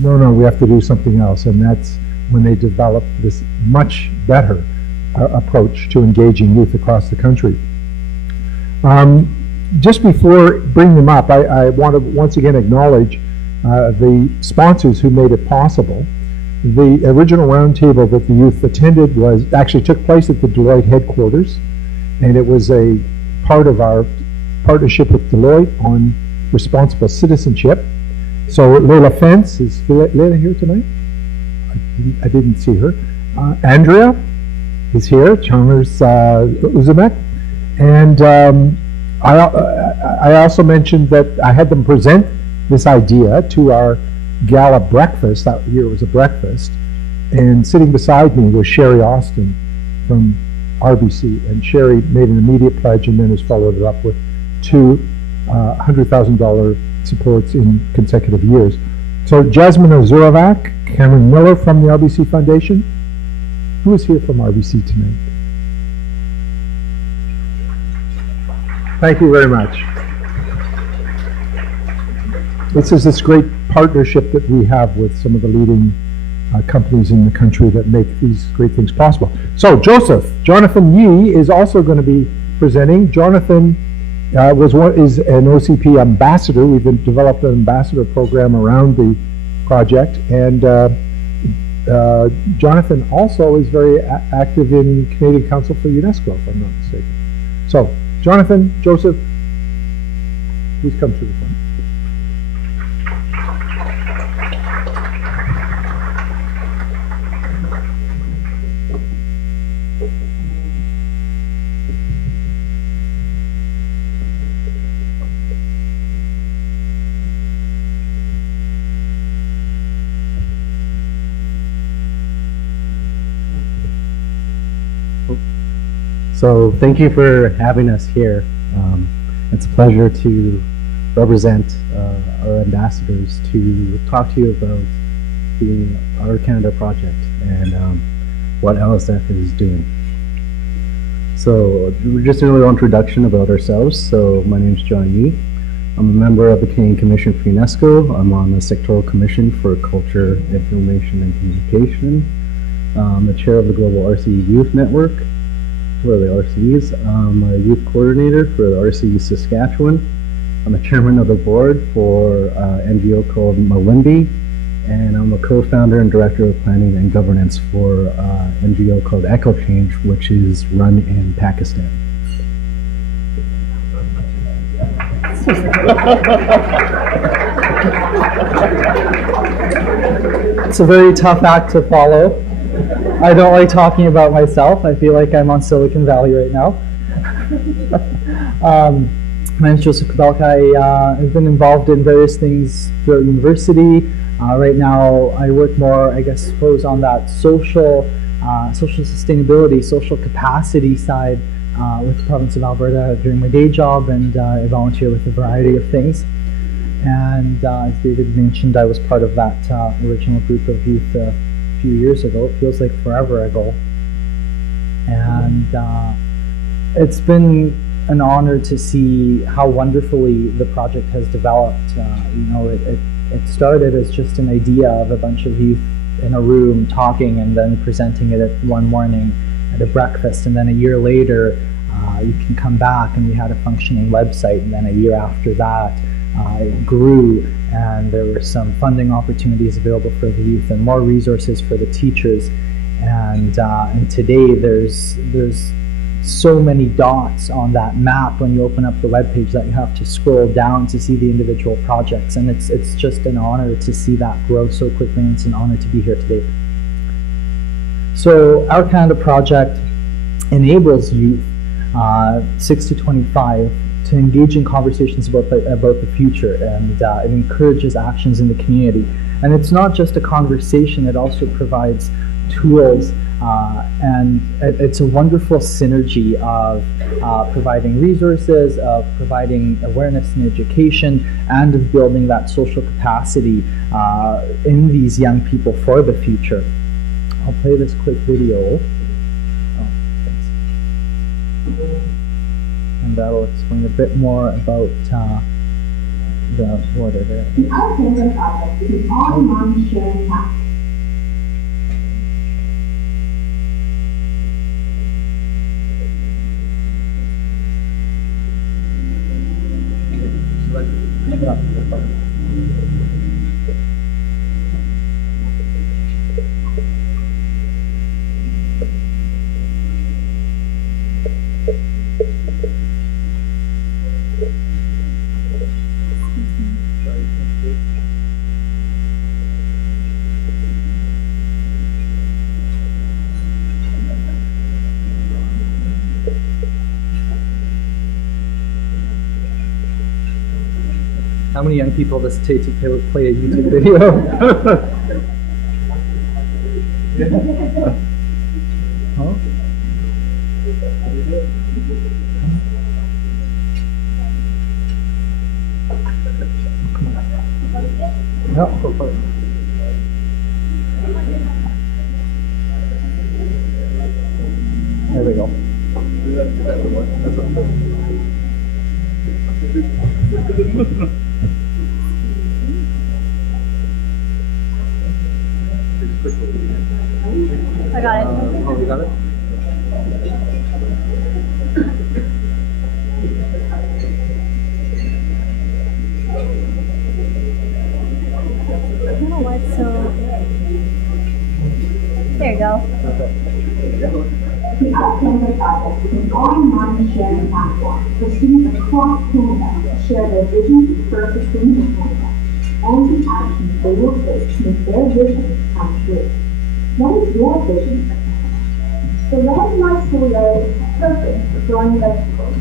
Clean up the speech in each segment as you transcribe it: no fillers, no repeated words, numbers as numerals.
No, we have to do something else, and that's when they develop this much better approach to engaging youth across the country. Just before bringing them up, I want to once again acknowledge the sponsors who made it possible. The original roundtable that the youth attended actually took place at the Deloitte headquarters, and it was a part of our partnership with Deloitte on responsible citizenship. So Leila Fence, is Leila here tonight? I didn't see her. Andrea is here, Chalmers Uzamek. And I also mentioned that I had them present this idea to our Gala breakfast. That year was a breakfast. And sitting beside me was Sherry Austin from RBC. And Sherry made an immediate pledge and then has followed it up with two $100,000 supports in consecutive years. So Jasmine Azurovac, Cameron Miller from the RBC Foundation. Who is here from RBC tonight? Thank you very much. This is this great partnership that we have with some of the leading companies in the country that make these great things possible. So Jonathan Yee is also going to be presenting. Jonathan is an OCP ambassador. We've developed an ambassador program around the project, and Jonathan also is very active in Canadian Council for UNESCO, if I'm not mistaken. So, Jonathan, Joseph, please come to the front. So thank you for having us here. It's a pleasure to represent our ambassadors to talk to you about the Our Canada project and what LSF is doing. So just a little introduction about ourselves. So my name is Jon Yee. I'm a member of the Canadian Commission for UNESCO. I'm on the Sectoral Commission for Culture, Information and Communication. I'm the chair of the Global RCE Youth Network for the RCEs. I'm a youth coordinator for the RCE Saskatchewan. I'm the chairman of the board for an NGO called Malimbi, and I'm a co-founder and director of planning and governance for an NGO called Echo Change, which is run in Pakistan. It's a very tough act to follow. I don't like talking about myself. I feel like I'm on Silicon Valley right now. My name is Joseph Kubelka. I've been involved in various things throughout university. Right now, I work more, I suppose, on that social sustainability, social capacity side with the province of Alberta during my day job, and I volunteer with a variety of things. And as David mentioned, I was part of that original group of youth a few years ago. It feels like forever ago. And it's been an honor to see how wonderfully the project has developed. It started as just an idea of a bunch of youth in a room talking and then presenting it at one morning at a breakfast, and then a year later you can come back and we had a functioning website, and then a year after that it grew and there were some funding opportunities available for the youth and more resources for the teachers, and today there's so many dots on that map when you open up the webpage that you have to scroll down to see the individual projects, and it's just an honor to see that grow so quickly, and it's an honor to be here today. So Our Canada project enables youth 6 to 25 to engage in conversations about the future, and it encourages actions in the community. And it's not just a conversation, it also provides tools, and it's a wonderful synergy of providing resources, of providing awareness and education, and of building that social capacity in these young people for the future. I'll play this quick video. Oh, thanks. And that'll explain a bit more about the order there. The Untitled Project is an online sharing platform. How many young people does it take to play a YouTube video? Huh? No, go for it. There we go. I got it. Oh, you got it? I don't know why it's so... There you go. The Untitled Project is an online sharing platform for students across Canada to share their visions for a sustainable Canada and the actions they will take to make their vision come true. What is your vision for Canada? The land in my schoolyard is perfect for growing vegetables.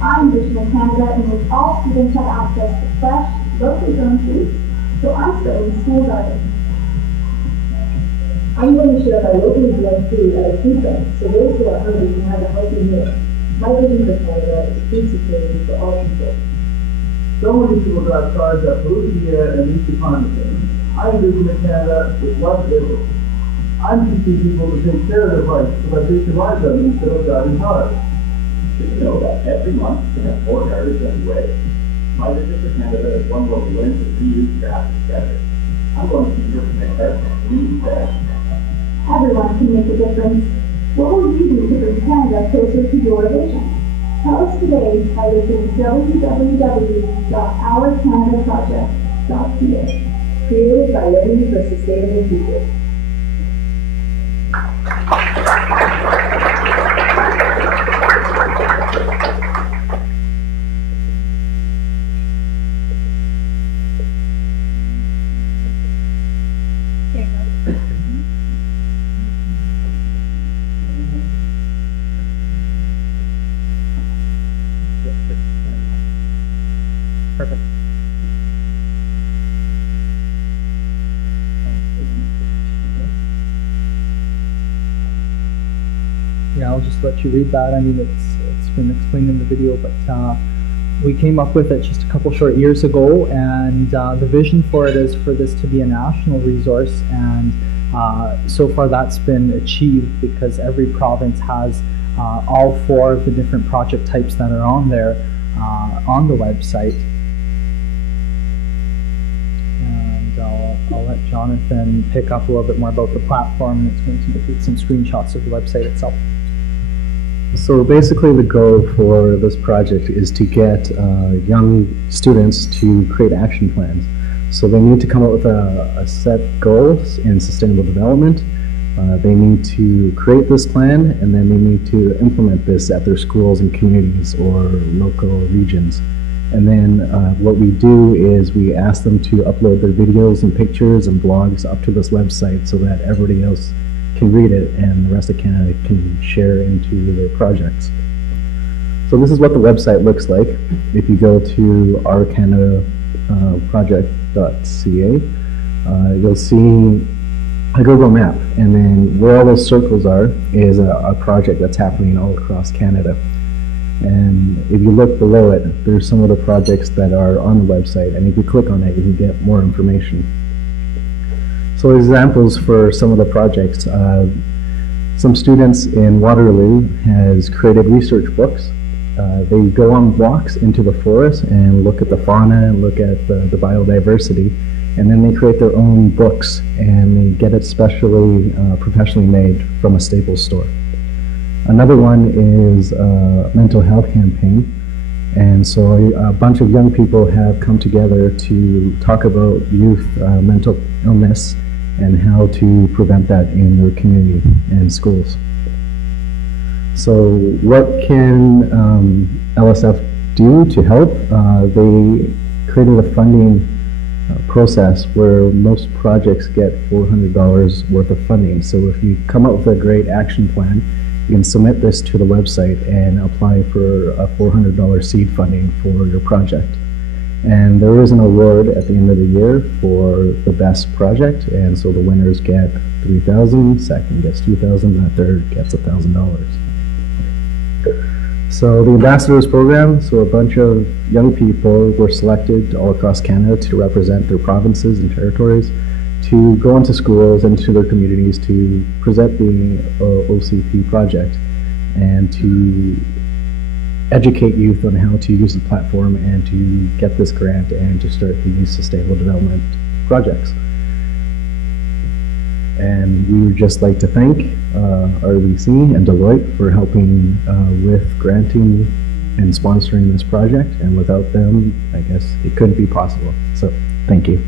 I envision a Canada in which all students have access to fresh, locally grown foods, so I'm starting a school garden. I'm going to share my locally grown food at a food bank so those who are hungry can have a healthy meal. My vision for Canada is food security for all people. So many people drive cars that pollute the air and lead to climate change. I envision a Canada with less vehicles. I'm teaching people to take care of their bikes so that they can ride them instead of driving cars. Did you know that every month we have more garbage than we waste? My vision for Canada is one where we learn to reuse trash together. I'm going to teach us to make our community better. Everyone can make a difference. What will you do to bring Canada closer to your vision? Tell us today by visiting www.ourcanadaproject.ca. Created by Learning for Sustainable Future. Perfect. Yeah, I'll just let you read that. I mean, it's been explained in the video, but we came up with it just a couple short years ago, and the vision for it is for this to be a national resource, and so far that's been achieved because every province has all 4 of the different project types that are on there on the website. And I'll let Jonathan pick up a little bit more about the platform, and it's going to include some screenshots of the website itself. So basically the goal for this project is to get young students to create action plans. So they need to come up with a set goals in sustainable development. They need to create this plan, and then they need to implement this at their schools and communities or local regions. And then what we do is we ask them to upload their videos and pictures and blogs up to this website so that everybody else can read it and the rest of Canada can share into their projects. So this is what the website looks like. If you go to ourcanadaproject.ca, you'll see a Google map, and then where all those circles are is a project that's happening all across Canada. And if you look below it, there's some of the projects that are on the website, and if you click on it, you can get more information. So examples for some of the projects, some students in Waterloo has created research books, They go on walks into the forest and look at the fauna and look at the biodiversity, and then they create their own books, and they get it specially, professionally made from a Staples store. Another one is a mental health campaign, and so a bunch of young people have come together to talk about youth mental illness and how to prevent that in their community and schools. So what can LSF do to help? They created a funding process where most projects get $400 worth of funding. So if you come up with a great action plan, you can submit this to the website and apply for a $400 seed funding for your project. And there is an award at the end of the year for the best project, and so the winners get $3,000, second gets $2,000, and the third gets $1,000. So the Ambassadors Program, so a bunch of young people were selected all across Canada to represent their provinces and territories, to go into schools and to their communities to present the OCP project and to educate youth on how to use the platform and to get this grant and to start these sustainable development projects. And we would just like to thank RBC and Deloitte for helping with granting and sponsoring this project, and without them, I guess it couldn't be possible. So, thank you.